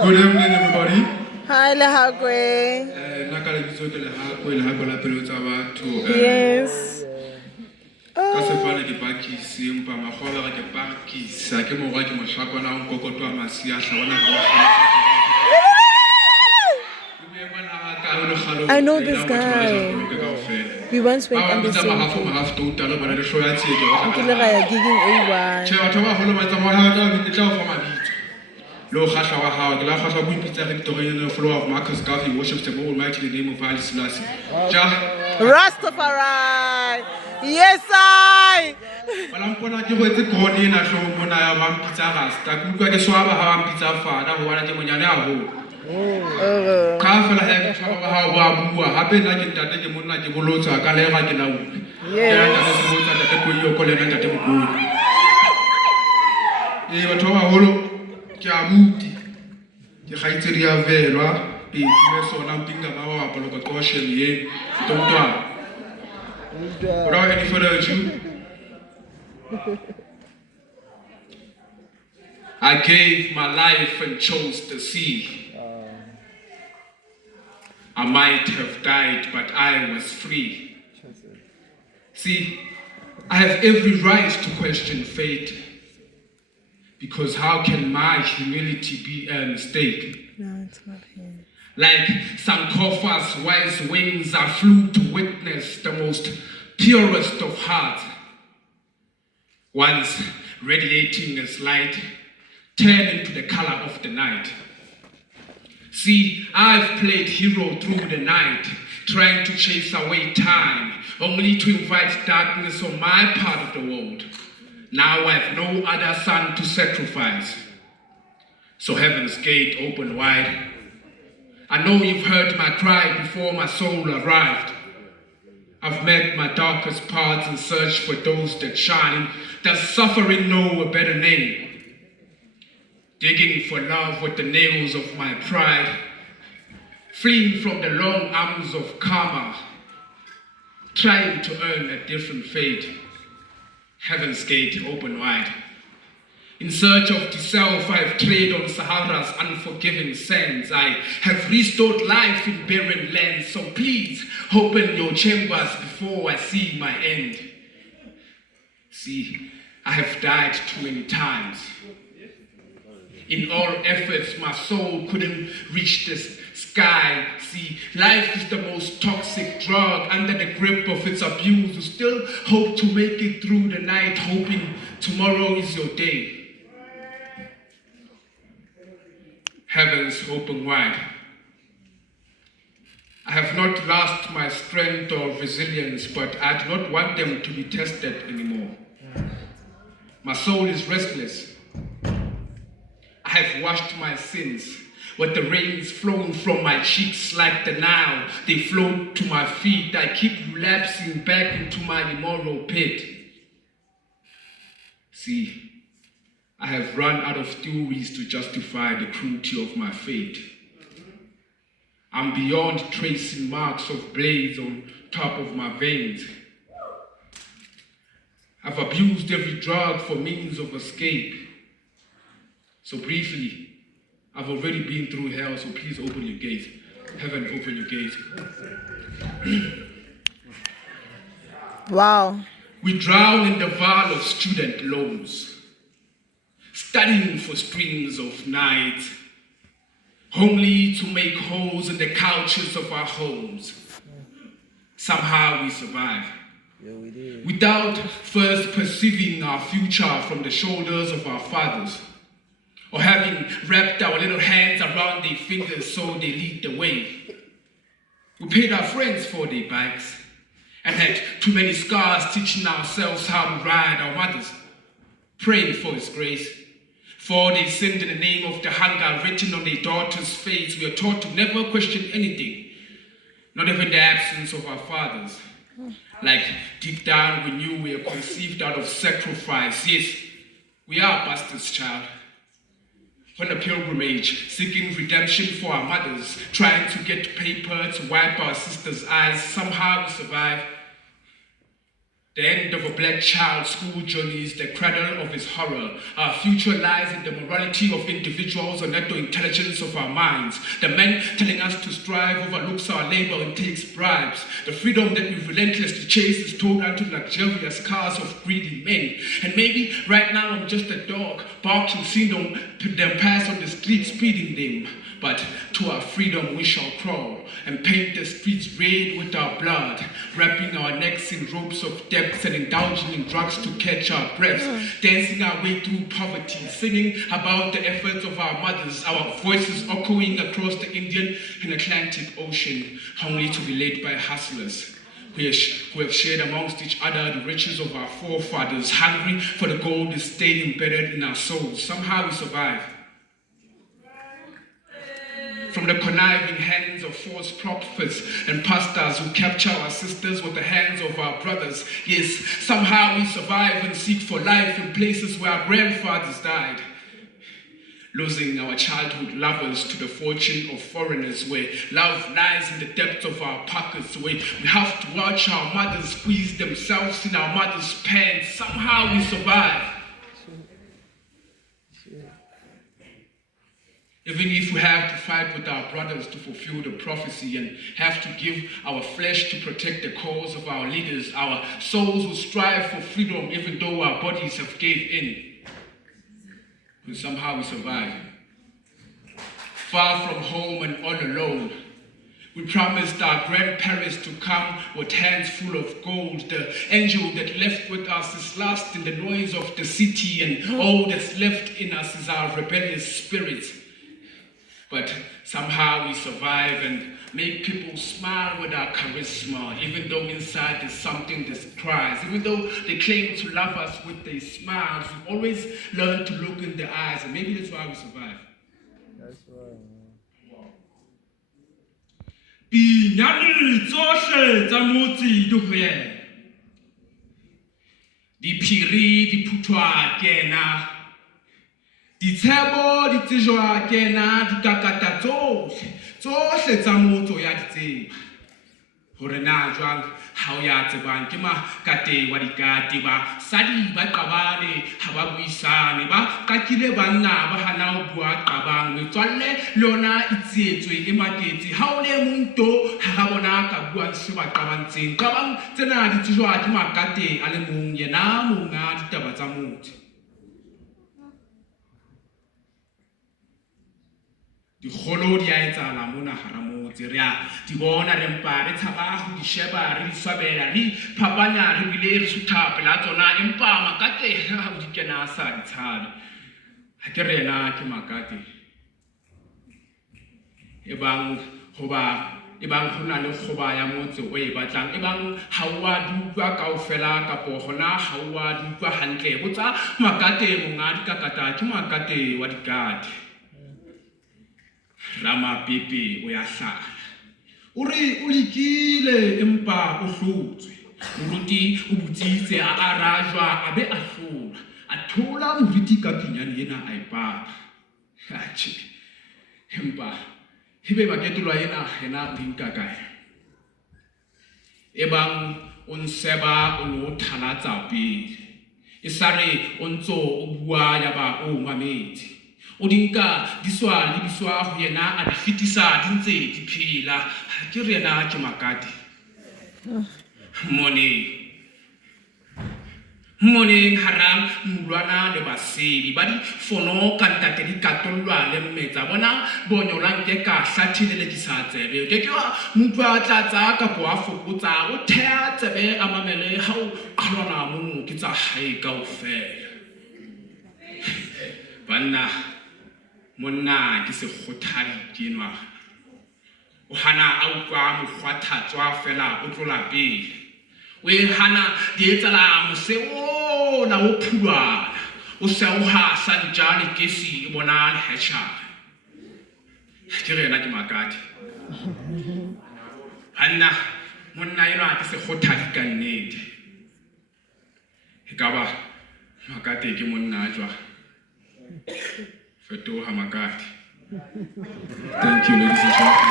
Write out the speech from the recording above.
Good evening, everybody. Hi, Lehakwe. Yes. Annuall Parkies, Lehakwe Parkies, I know this guy. We once went on the same trip. Gigging Rastafari. Yes, I. Without any further ado, I gave my life and chose the sea. I might have died, but I was free. See, I have every right to question fate, because how can my humility be a mistake? No, it's not him. Like Sankofa's wise wings, I flew to witness the most purest of hearts. Once radiating as light, turn into the color of the night. See, I've played hero through the night, trying to chase away time, only to invite darkness on my part of the world. Now I've no other son to sacrifice. So heaven's gate open wide. I know you've heard my cry before my soul arrived. I've met my darkest parts and searched for those that shine. Does suffering know a better name? Digging for love with the nails of my pride, fleeing from the long arms of karma, trying to earn a different fate. Heaven's gate open wide. In search of the self, I've trayed on Sahara's unforgiving sands. I have restored life in barren lands. So please, open your chambers before I see my end. See, I have died too many times. In all efforts, my soul couldn't reach the sky. See, life is the most toxic drug. Under the grip of its abuse, you still hope to make it through the night, hoping tomorrow is your day. Heavens open wide. I have not lost my strength or resilience, but I do not want them to be tested anymore. My soul is restless. I have washed my sins with the rains flowing from my cheeks like the Nile. They flow to my feet. I keep relapsing back into my immoral pit. See, I have run out of theories to justify the cruelty of my fate. I'm beyond tracing marks of blades on top of my veins. I've abused every drug for means of escape. So briefly, I've already been through hell, so please open your gates. Heaven, open your gates. Wow. We drown in the val of student loans, studying for strings of nights, only to make holes in the couches of our homes. Somehow we survive. Yeah, we did. Without first perceiving our future from the shoulders of our fathers, or having wrapped our little hands around their fingers so they lead the way. We paid our friends for their bikes and had too many scars teaching ourselves how to ride our mothers, praying for His grace. For they sinned in the name of the hunger written on their daughter's face. We are taught to never question anything, not even the absence of our fathers. Like deep down we knew we were conceived out of sacrifice. Yes, we are bastards, child. On a pilgrimage, seeking redemption for our mothers, trying to get paper to wipe our sisters' eyes. Somehow we survive. The end of a black child's school journey is the cradle of his horror. Our future lies in the morality of individuals and not the intelligence of our minds. The men telling us to strive overlooks our labor and takes bribes. The freedom that we relentlessly chase is towed unto luxurious cars of greedy men. And maybe right now I'm just a dog, barking, seeing them pass on the street, speeding them. But to our freedom we shall crawl and paint the streets red with our blood, wrapping our necks in ropes of debts and indulging in drugs to catch our breath, dancing our way through poverty, singing about the efforts of our mothers, our voices echoing across the Indian and Atlantic Ocean, only to be led by hustlers who have shared amongst each other the riches of our forefathers, hungry for the gold that stayed embedded in our souls. Somehow we survive. From the conniving hands of false prophets and pastors who capture our sisters with the hands of our brothers. Yes, somehow we survive and seek for life in places where our grandfathers died. Losing our childhood lovers to the fortune of foreigners, where love lies in the depths of our pockets, where we have to watch our mothers squeeze themselves in our mothers' pants. Somehow we survive. Even if we have to fight with our brothers to fulfill the prophecy and have to give our flesh to protect the cause of our leaders, our souls will strive for freedom even though our bodies have gave in. And somehow we survive. Far from home and all alone, we promised our grandparents to come with hands full of gold. The angel that left with us is lost in the noise of the city, and all that's left in us is our rebellious spirit. But somehow we survive and make people smile with our charisma, even though inside there's something that cries. Even though they claim to love us with their smiles, we always learn to look in their eyes, and maybe that's why we survive. That's right. Ditshebo di tsejwa kena dikakata tsohle tsa motho ya ditseba hore na jwang ha o ya tsebang ke makate wa dikate ba sadi ba qabane ha ba buisane ba kakile banna ba hana ho bua qabang metswalle lona itsietswe e maketse ha o le monto ha ga bona ka bua se ba qabantseng qabang tsena di tsejwa ke makate a le mong yena monga ditaba tsa motho. Di kholo di a etsala mona hara motse re a di bona re mpa re tshaba ho di sheba re di swabela re phapanya re bile re sutha pela tsona empa makate ha di kena sa di tshabe ha ke rena ke makate ebang hona le khoba ya motse o e batlang ebang ha wa dutwa kaofela kapo hona ha wa dutwa hantle botsa makate monga dikakata ke makate wa dikate. Rama pepe o ya hlala o re o likile empa o hlotswe moruti o butsitse a arajwa a be a hlola a thola moruti ka pinyane ena a ipata atjhe empa hebe ba ketolwa ena o nka kae ebang o nseba o no thalatsa pele e sare o ntso o bua ya ba o mametse Odinka diswa libiswa ho yena a di fitisa di ntse di phela ha ke re yena ke makate morning haram mulwana le basedi ba di fono kanta te di katolwa le mmetsa bona bonyola nke ka hlathile le di sa tsebe ke ke wa mutwa tlatsa ka bo a fokotsa o thea tsebe a mamele ha o qhlona mo ke tsa hae ka ofela banna monna ke se khothali kenwa o hana a utlwa mokgwathatswa fela o tlola pele o e hana di etsala moseo la o phulwana o se o ha sanjane ke si e bona le hecha ke rena ke makate hanna monna yena ke se khothali ka nnete e ka ba makate ke monna jwa Feto Hamakati. Thank you, ladies and gentlemen.